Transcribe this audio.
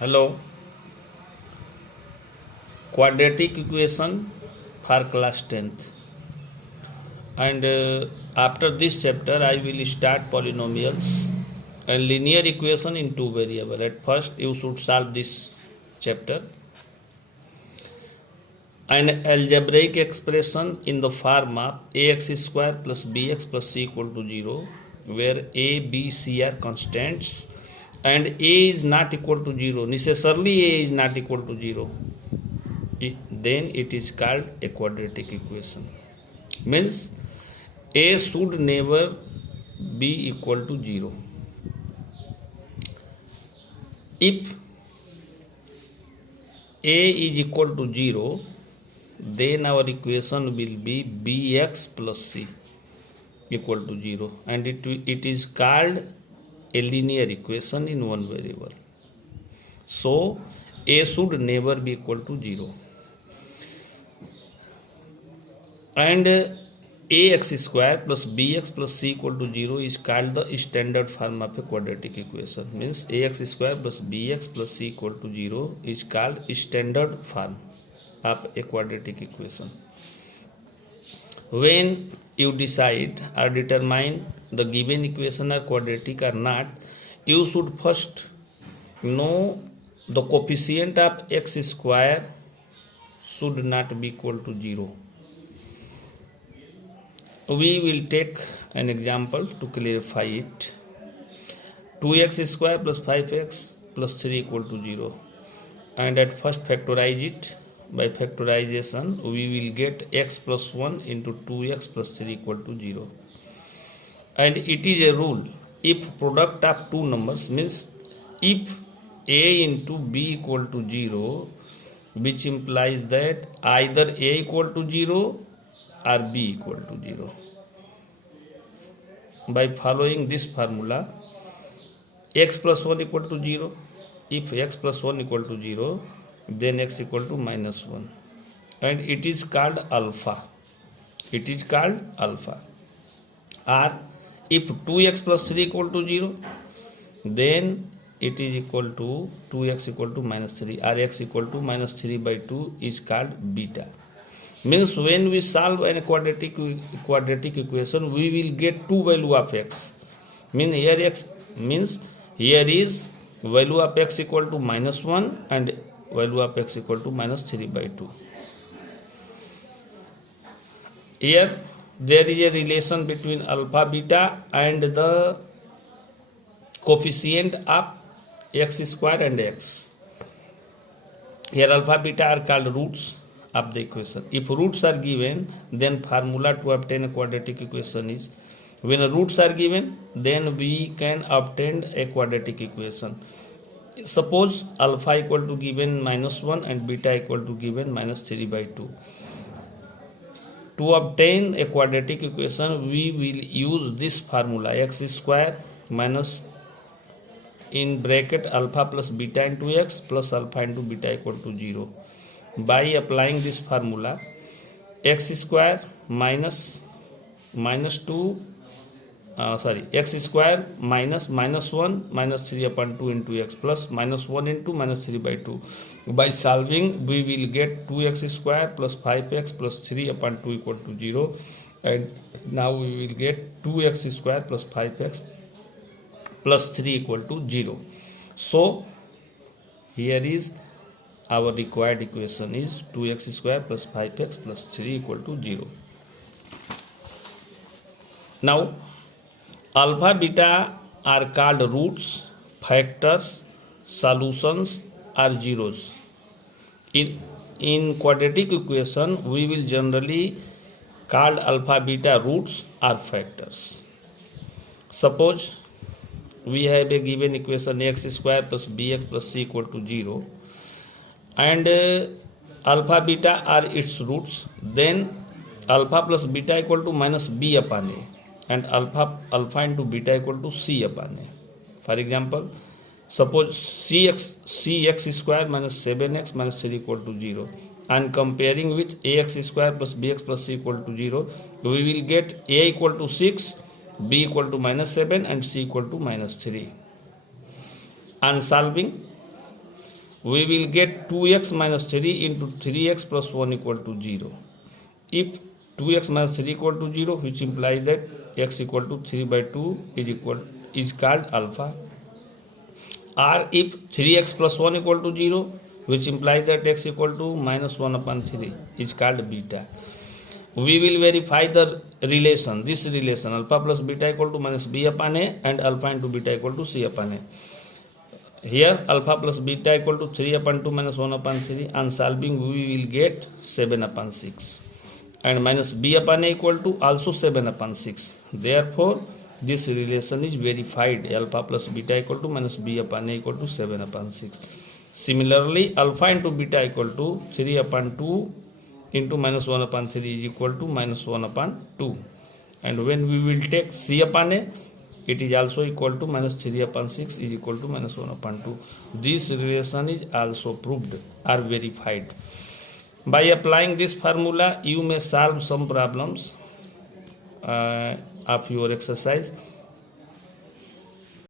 Hello, quadratic equation for class 10th. And after this chapter, I will start polynomials and linear equation in two variable. At first, you should solve this chapter. An algebraic expression in the form of ax square plus bx plus c equal to 0, where a, b, c are constants and a is not equal to 0. Necessarily a is not equal to 0. Then it is called a quadratic equation. Means a should never be equal to 0. If a is equal to 0, then our equation will be bx plus c equal to 0, and it is called a linear equation in one variable. So a should never be equal to 0. And ax square plus bx plus c equal to 0 is called the standard form of a quadratic equation. Means ax square plus bx plus c equal to 0 is called standard form of a quadratic equation. When you decide or determine the given equation are quadratic or not, you should first know the coefficient of x square should not be equal to 0. We will take an example to clarify it. 2x square plus 5x plus 3 equal to 0. And at first factorize it. By factorization, we will get x plus 1 into 2x plus 3 equal to 0. And it is a rule. If product of two numbers, means if a into b equal to 0, which implies that either a equal to 0 or b equal to 0. By following this formula, x plus 1 equal to 0. If x plus 1 equal to 0, then x equal to minus 1. And it is called alpha. It is called alpha. Or if 2x plus 3 equal to 0, then it is equal to 2x equal to minus 3, or x equal to minus 3 by 2 is called beta. Means when we solve a quadratic equation, we will get two value of x. Means here is value of x equal to minus 1 and value of x equal to minus 3 by 2. Here there is a relation between alpha beta and the coefficient of x square and x. Here alpha beta are called roots of the equation. If roots are given, then formula to obtain a quadratic equation is, when roots are given, then we can obtain a quadratic equation. Suppose alpha equal to given minus 1 and beta equal to given minus 3 by 2. To obtain a quadratic equation, we will use this formula, x square minus in bracket alpha plus beta into x plus alpha into beta equal to 0. By applying this formula, x square minus 2 x square minus 1 minus 3 upon 2 into x plus minus 1 into minus 3 by 2. By solving, we will get 2x square plus 5x plus 3 upon 2 equal to 0. And now we will get 2x square plus 5x plus 3 equal to 0. So here is our required equation is 2x square plus 5x plus 3 equal to 0. Now alpha beta are called roots, factors, solutions or zeros. In quadratic equation, we will generally call alpha beta roots or factors. Suppose we have a given equation x square plus bx plus c equal to 0, and alpha beta are its roots. Then alpha plus beta equal to minus b upon a, and alpha into beta equal to c upon a. For example, suppose cx square minus 7x minus 3 equal to 0, and comparing with ax square plus bx plus c equal to 0, we will get a equal to 6, b equal to minus 7 and c equal to minus 3. And solving, we will get 2x minus 3 into 3x plus 1 equal to 0. If 2x minus 3 equal to 0, which implies that x equal to 3 by 2 is called alpha. Or if 3x plus 1 equal to 0, which implies that x equal to minus 1 upon 3 is called beta. We will verify the relation, this relation alpha plus beta equal to minus b upon a and alpha into beta equal to c upon a. Here alpha plus beta equal to 3 upon 2 minus 1 upon 3. On solving we will get 7 upon 6. And minus b upon a equal to also 7 upon 6. Therefore, this relation is verified. Alpha plus beta equal to minus b upon a equal to 7 upon 6. Similarly, alpha into beta equal to 3 upon 2 into minus 1 upon 3 is equal to minus 1 upon 2. And when we will take c upon a, it is also equal to minus 3 upon 6 is equal to minus 1 upon 2. This relation is also proved or verified. By applying this formula, you may solve some problems of your exercise.